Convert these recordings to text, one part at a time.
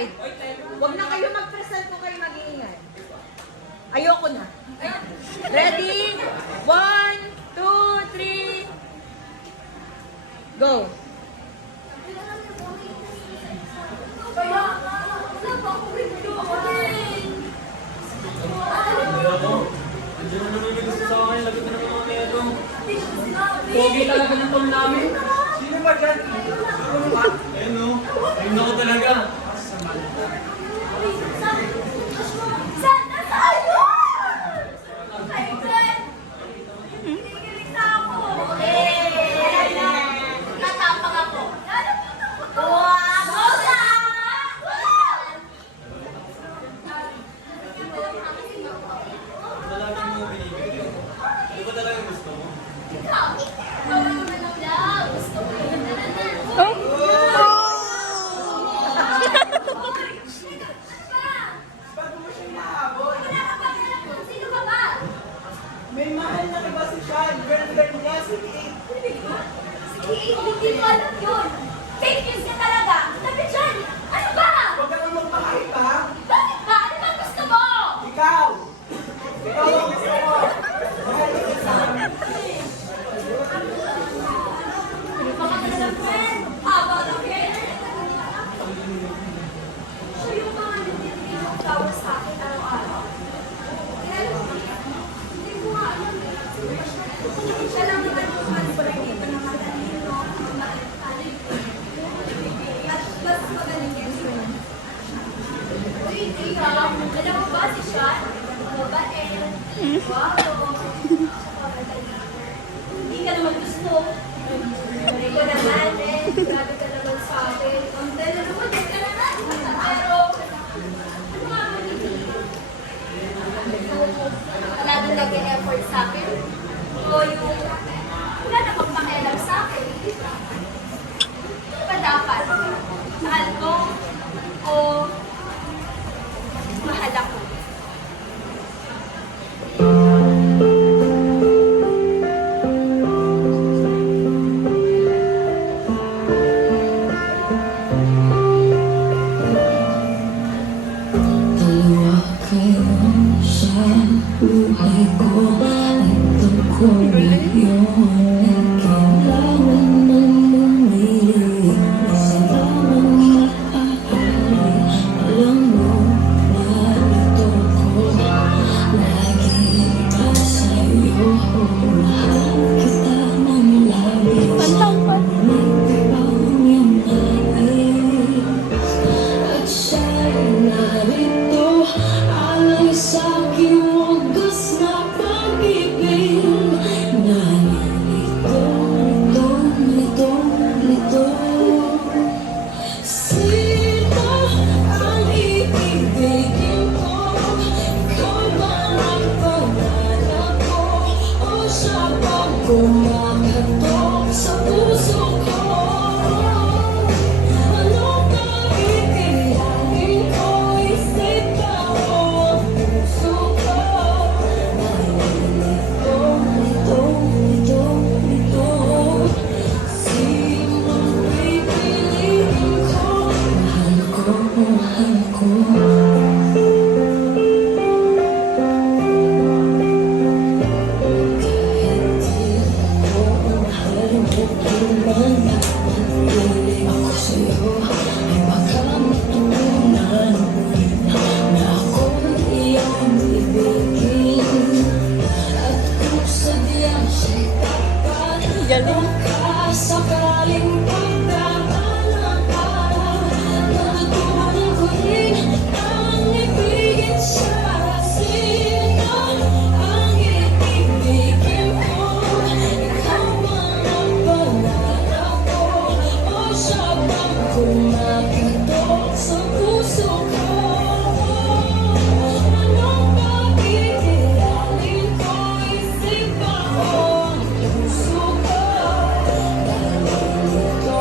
Alright. Huwag na kayo mag-present kung kayo mag-iingay. Ayoko na. Ready? 1, 2, 3. Go. Kaya nga, wala pa akong review ako din. Andiyan na naman yung gusto sa akin, lagot na naman mga ito. Hindi siya sinabi. Pogi talaga ng tol namin. Sino ba dyan? Ayun o, ayun ako talaga. Saan? Nasaan yun? Ay, God! Kinikilig na ako. Natapang ako. Talaga mo binibigyan. Ano ba talaga gusto mo? Ikaw, parang naman lang. Gusto ko yun. Bago mo siya mahabol. Wala ka ba alam kung sino ka ba? May mahal na iba si Sean. Girlfriend niya, si Kate. Sige, hindi ko alam yun. Fake news ka talaga. Sabi dyan, ano ba? Huwag ka nang magpakahit ha. Bakit ba? Ano bang gusto mo? Ikaw! Ikaw ang gusto ko. Mahal ka sa amin. Mga talagang friend. Haba na friend. Siya yung mga nagbibigay ng flowers sa akin araw-araw. Kilala mo ba siya? Hindi ko nga alam. Siya lang naman yung mag-bring na matalino, matatalino. At mas magaling yan yun. Uy, ikaw, alam mo ba si Sean? Babae. Wow. Hindi ka naman gusto. Ikaw naman eh. Grabe ka naman sa akin. Ang dala naman, hindi ka naman. Pero, ano nga magiging? Wala din naging effort sa akin. O yung, wala na kang pakialam sa akin. Ano ba dapat? Mahal ko? O mahal ako? Tawagan mo sa buhay ko. Ito ko ngayon. Kailangan ng lumilim. Kailangan maaari. Alam mo na ito ko. Lagi ka sa'yo. Mahal kita ng labis. Nagpapang yung nais. At siya'y narito. Alay sa'king wagas na pag-ibig. Nalilito, lito, lito. Sino ang iibigin ko? Ikaw ba ang pangarap ko? O siya bang kumakatok sa puso ko? Ano ba iiyakin ko? Isip ka o ang puso ko? Nalilito, lito, lito, lito. Sinong pipiliin ko? Mahal ko, mahal ko. Kahit di ako mahal mo, kailan manatili ako sa'yo? Ay baka matutunan mo na ako'y iyong ibigin. At kung sadyang siya'y tapat, baka sakaling pagdaanan ka, natutunan ko rin ang ibigin siya. Sino ang ibibigin ko? Ikaw ba ang pangarap ko? O siya bang kumakatok sa puso ko? Ano ba iiyakin ko? Isip ba o ang puso ko? Nalilito,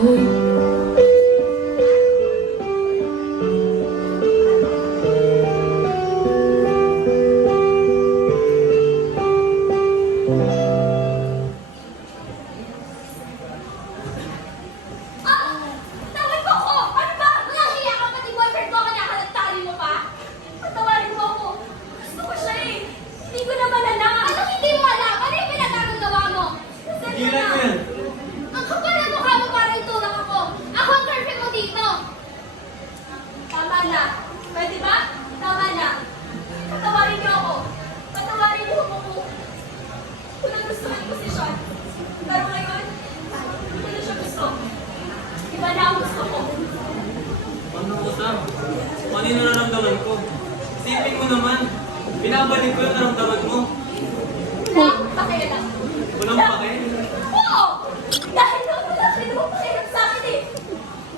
ko. Ah! Tawad mo ako! Ano ba? Nahiya ka pati boyfriend ko, kinakalagtali mo pa? Patawarin mo ako. Gusto ko siya eh. Hindi ko naman alam. Anong hindi mo alam? Ano yung pinagkakagawa mo? Pasensya Tigilan mo na. yan. Ang kapal ng mukha mo parang tulak ako. Ako ang girlfriend mo dito. Tama na. Pwede ba? Tama na. Patawarin niyo ako. Patawarin niyo ako kung nagustuhan ko si Sean. Pero ngayon, hindi ko na siya gusto. Iba na ang gusto ko. Ano ko, Sam? Ano yung nararamdaman ko? Isipin mo naman. Binabalik ko yung naramdaman mo. Wala akong pakialam. Walang pake. Oo! Dahil noon wala ka naman pakialam sa akin eh.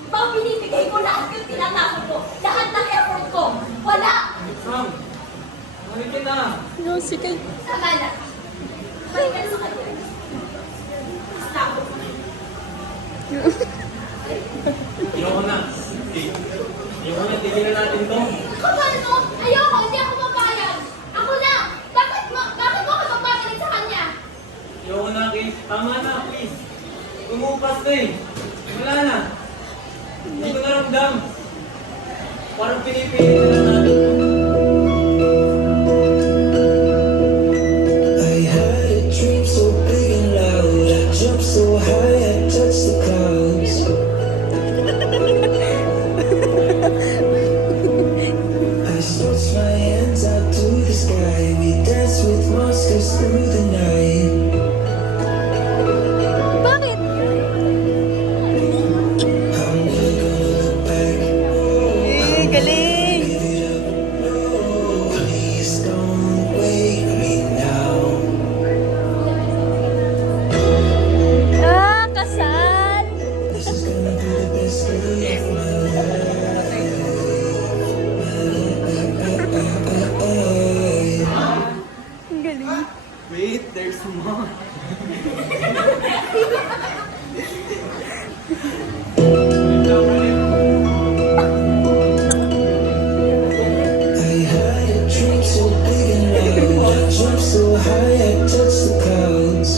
Pang binibigay ko lahat yung tinatapon ko. Lahat ng effort ko. Wala! Sam, balik ka na. Tama na. Balik ka na sa kanya. Basta ako. Ayoko na. Ayoko na, tigilan natin to. Kapal mo! Ayoko! Hindi ako papayag! Ako na! Bakit mo ako magpapagalit sa kanya? Ayoko na, Kiss. Tama na, please. Umupas na eh. Wala na. Hindi ko naramdam. Parang pinipilit na natin. I had a dream so big and loud. I jumped so high, I touched the clouds. I stretched my hands out to the sky. We danced with monsters through the night. Bakit? I'm never gonna look back. Galing! Give it up. Oh, please don't wake me now. Ah, kasal! This is gonna be the best day of my life. Ang galing. Wait, there's more. I had a dream so big and loud. I jumped so high, I touched the clouds.